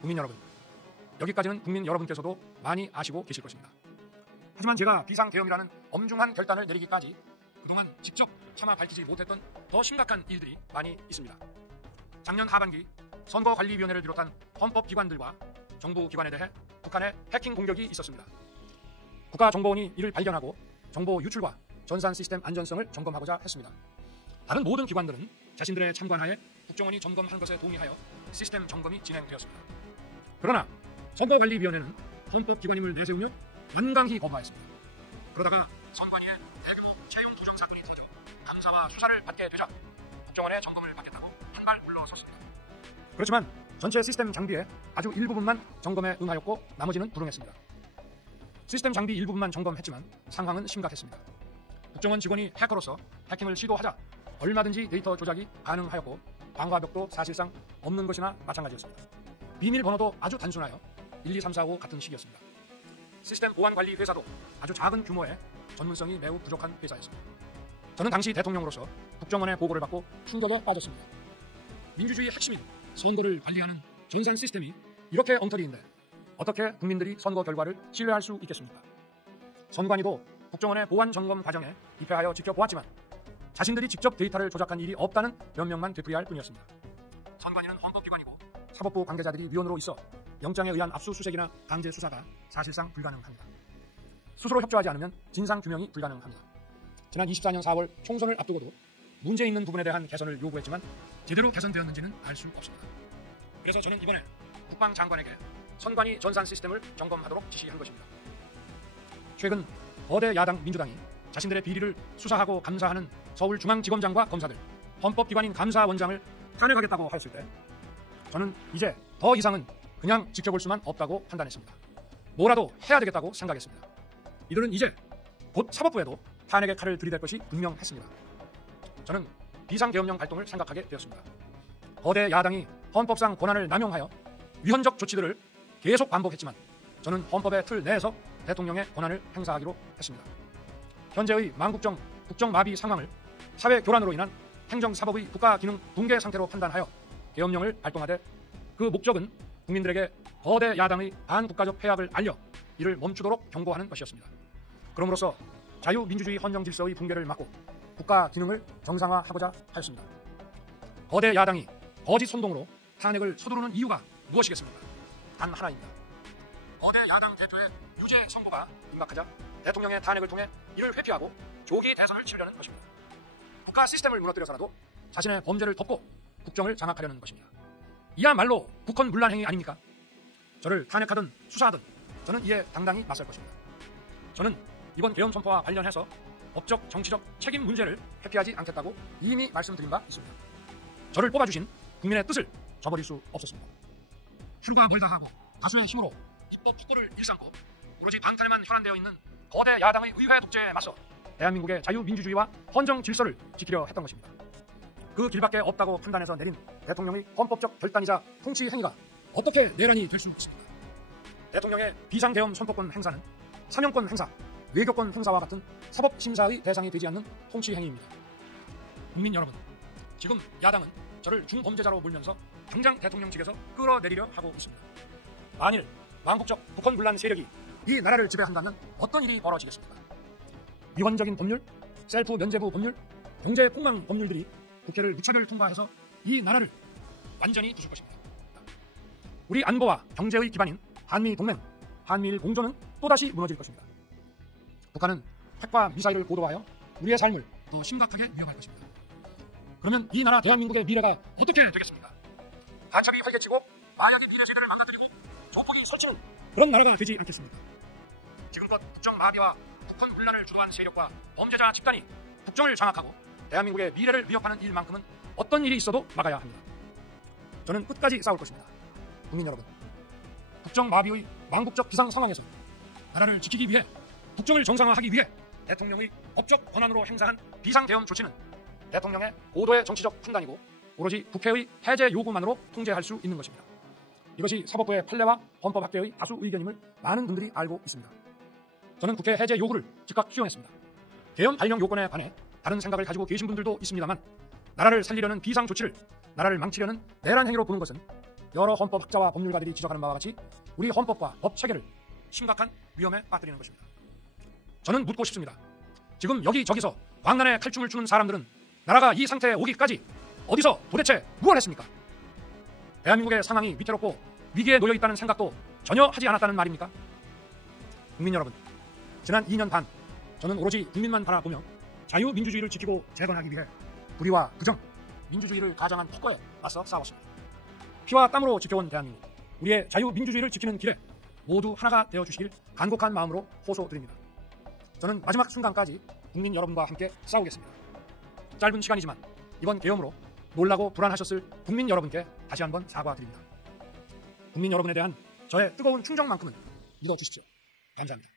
국민 여러분, 여기까지는 국민 여러분께서도 많이 아시고 계실 것입니다. 하지만 제가 비상계엄이라는 엄중한 결단을 내리기까지 그동안 직접 차마 밝히지 못했던 더 심각한 일들이 많이 있습니다. 작년 하반기 선거관리위원회를 비롯한 헌법기관들과 정부기관에 대해 북한의 해킹 공격이 있었습니다. 국가정보원이 이를 발견하고 정보 유출과 전산 시스템 안전성을 점검하고자 했습니다. 다른 모든 기관들은 자신들의 참관하에 국정원이 점검하는 것에 동의하여 시스템 점검이 진행되었습니다. 그러나 선거관리위원회는 헌법기관임을 내세우며 완강히 거부하였습니다. 그러다가 선관위의 대규모 채용 조정 사건이 터져 감사와 수사를 받게 되자 국정원의 점검을 받겠다고 한 발 물러섰습니다. 그렇지만 전체 시스템 장비의 아주 일부분만 점검에 응하였고 나머지는 불응했습니다. 시스템 장비 일부분만 점검했지만 상황은 심각했습니다. 국정원 직원이 해커로서 해킹을 시도하자 얼마든지 데이터 조작이 가능하였고 방과 벽도 사실상 없는 것이나 마찬가지였습니다. 비밀번호도 아주 단순하여 1, 2, 3, 4, 5 같은 식이었습니다. 시스템 보안관리 회사도 아주 작은 규모의 전문성이 매우 부족한 회사였습니다. 저는 당시 대통령으로서 국정원의 보고를 받고 충격에 빠졌습니다. 민주주의의 핵심인 선거를 관리하는 전산 시스템이 이렇게 엉터리인데 어떻게 국민들이 선거 결과를 신뢰할 수 있겠습니까? 선관위도 국정원의 보안 점검 과정에 입회하여 지켜보았지만 자신들이 직접 데이터를 조작한 일이 없다는 변명만 되풀이할 뿐이었습니다. 선관위는 헌법기관이고 사법부 관계자들이 위원으로 있어 영장에 의한 압수수색이나 강제 수사가 사실상 불가능합니다. 스스로 협조하지 않으면 진상규명이 불가능합니다. 지난 24년 4월 총선을 앞두고도 문제 있는 부분에 대한 개선을 요구했지만 제대로 개선되었는지는 알 수 없습니다. 그래서 저는 이번에 국방장관에게 선관위 전산 시스템을 점검하도록 지시한 것입니다. 최근 거대 야당 민주당이 자신들의 비리를 수사하고 감사하는 서울중앙지검장과 검사들, 헌법기관인 감사원장을 탄핵하겠다고 하였을 때 저는 이제 더 이상은 그냥 지켜볼 수만 없다고 판단했습니다. 뭐라도 해야 되겠다고 생각했습니다. 이들은 이제 곧 사법부에도 탄핵의 칼을 들이댈 것이 분명했습니다. 저는 비상계엄령 발동을 생각하게 되었습니다. 거대 야당이 헌법상 권한을 남용하여 위헌적 조치들을 계속 반복했지만 저는 헌법의 틀 내에서 대통령의 권한을 행사하기로 했습니다. 현재의 망국정 국정마비 상황을 사회교란으로 인한 행정사법의 국가기능 붕괴 상태로 판단하여 계엄령을 발동하되 그 목적은 국민들에게 거대 야당의 반국가적 폐악을 알려 이를 멈추도록 경고하는 것이었습니다. 그럼으로써 자유민주주의 헌정질서의 붕괴를 막고 국가기능을 정상화하고자 하였습니다. 거대 야당이 거짓 선동으로 탄핵을 서두르는 이유가 무엇이겠습니까? 단 하나입니다. 거대 야당 대표의 유죄 선고가 임박하자 대통령의 탄핵을 통해 이를 회피하고 조기 대선을 치르려는 것입니다. 국가 시스템을 무너뜨려서라도 자신의 범죄를 덮고 국정을 장악하려는 것입니다. 이야말로 국헌 문란 행위 아닙니까? 저를 탄핵하든 수사하든 저는 이에 당당히 맞설 것입니다. 저는 이번 계엄 선포와 관련해서 법적, 정치적 책임 문제를 회피하지 않겠다고 이미 말씀드린 바 있습니다. 저를 뽑아주신 국민의 뜻을 저버릴 수 없었습니다. 하루가 멀다 하고 다수의 힘으로 입법 특권을 일삼고 오로지 방탄에만 혈안되어 있는 거대 야당의 의회 독재에 맞서 대한민국의 자유민주주의와 헌정 질서를 지키려 했던 것입니다. 그 길밖에 없다고 판단해서 내린 대통령의 헌법적 결단이자 통치 행위가 어떻게 내란이 될 수 있습니까? 대통령의 비상계엄 선포권 행사는 사명권 행사, 외교권 행사와 같은 사법심사의 대상이 되지 않는 통치 행위입니다. 국민 여러분, 지금 야당은 저를 중범죄자로 몰면서 당장 대통령직에서 끌어내리려 하고 있습니다. 만일 망국적 국헌분란 세력이 이 나라를 지배한다면 어떤 일이 벌어지겠습니까? 위헌적인 법률, 셀프 면죄부 법률, 공제 폭망 법률들이 국회를 무차별 통과해서 이 나라를 완전히 부술 것입니다. 우리 안보와 경제의 기반인 한미 동맹, 한미일 공조는 또다시 무너질 것입니다. 북한은 핵과 미사일을 고도화하여 우리의 삶을 더 심각하게 위협할 것입니다. 그러면 이 나라 대한민국의 미래가 어떻게 되겠습니까? 가첩이 활개치고 마약의 미래세대를 망가뜨리고 조폭이 설치는 그런 나라가 되지 않겠습니까? 지금껏 국정마비와 국헌분란을 주도한 세력과 범죄자 집단이 국정을 장악하고 대한민국의 미래를 위협하는 일만큼은 어떤 일이 있어도 막아야 합니다. 저는 끝까지 싸울 것입니다. 국민 여러분, 국정마비의 망국적 비상 상황에서 나라를 지키기 위해 국정을 정상화하기 위해 대통령의 법적 권한으로 행사한 비상계엄 조치는 대통령의 고도의 정치적 판단이고 오로지 국회의 해제 요구만으로 통제할 수 있는 것입니다. 이것이 사법부의 판례와 헌법학계의 다수 의견임을 많은 분들이 알고 있습니다. 저는 국회 해제 요구를 즉각 수용했습니다. 계엄 발령 요건에 반해 다른 생각을 가지고 계신 분들도 있습니다만 나라를 살리려는 비상 조치를 나라를 망치려는 내란 행위로 보는 것은 여러 헌법학자와 법률가들이 지적하는 바와 같이 우리 헌법과 법 체계를 심각한 위험에 빠뜨리는 것입니다. 저는 묻고 싶습니다. 지금 여기저기서 광란에 칼춤을 추는 사람들은 나라가 이 상태에 오기까지 어디서 도대체 무엇을 했습니까? 대한민국의 상황이 위태롭고 위기에 놓여 있다는 생각도 전혀 하지 않았다는 말입니까? 국민 여러분, 지난 2년 반 저는 오로지 국민만 바라보며 자유민주주의를 지키고 재건하기 위해 불의와 부정, 민주주의를 가장한 폭거에 맞서 싸웠습니다. 피와 땀으로 지켜온 대한민국, 우리의 자유민주주의를 지키는 길에 모두 하나가 되어주시길 간곡한 마음으로 호소드립니다. 저는 마지막 순간까지 국민 여러분과 함께 싸우겠습니다. 짧은 시간이지만 이번 계엄으로 놀라고 불안하셨을 국민 여러분께 다시 한번 사과드립니다. 국민 여러분에 대한 저의 뜨거운 충정만큼은 믿어주십시오. 감사합니다.